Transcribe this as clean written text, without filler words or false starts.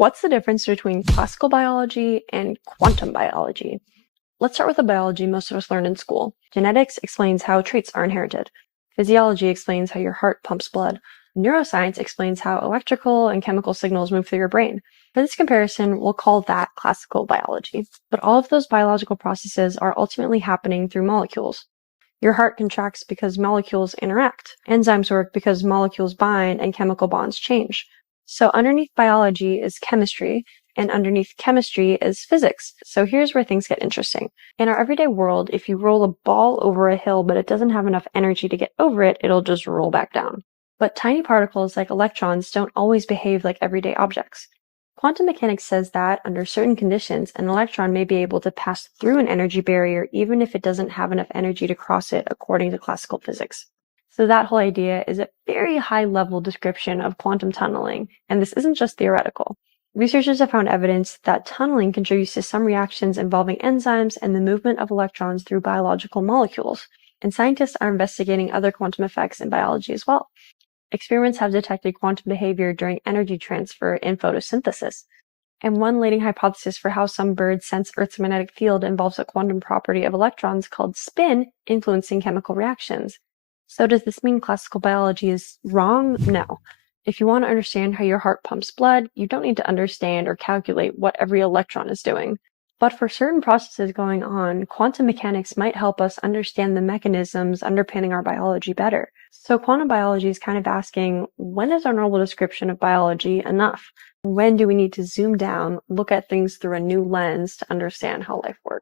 What's the difference between classical biology and quantum biology? Let's start with the biology most of us learn in school. Genetics explains how traits are inherited. Physiology explains how your heart pumps blood. Neuroscience explains how electrical and chemical signals move through your brain. For this comparison, we'll call that classical biology. But all of those biological processes are ultimately happening through molecules. Your heart contracts because molecules interact. Enzymes work because molecules bind and chemical bonds change. So underneath biology is chemistry, and underneath chemistry is physics. So here's where things get interesting. In our everyday world, if you roll a ball over a hill but it doesn't have enough energy to get over it, it'll just roll back down. But tiny particles like electrons don't always behave like everyday objects. Quantum mechanics says that, under certain conditions, an electron may be able to pass through an energy barrier even if it doesn't have enough energy to cross it, according to classical physics. So that whole idea is a very high-level description of quantum tunneling, and this isn't just theoretical. Researchers have found evidence that tunneling contributes to some reactions involving enzymes and the movement of electrons through biological molecules, and scientists are investigating other quantum effects in biology as well. Experiments have detected quantum behavior during energy transfer in photosynthesis. And one leading hypothesis for how some birds sense Earth's magnetic field involves a quantum property of electrons called spin influencing chemical reactions. So does this mean classical biology is wrong? No. If you want to understand how your heart pumps blood, you don't need to understand or calculate what every electron is doing. But for certain processes going on, quantum mechanics might help us understand the mechanisms underpinning our biology better. So quantum biology is kind of asking, when is our normal description of biology enough? When do we need to zoom down, look at things through a new lens to understand how life works?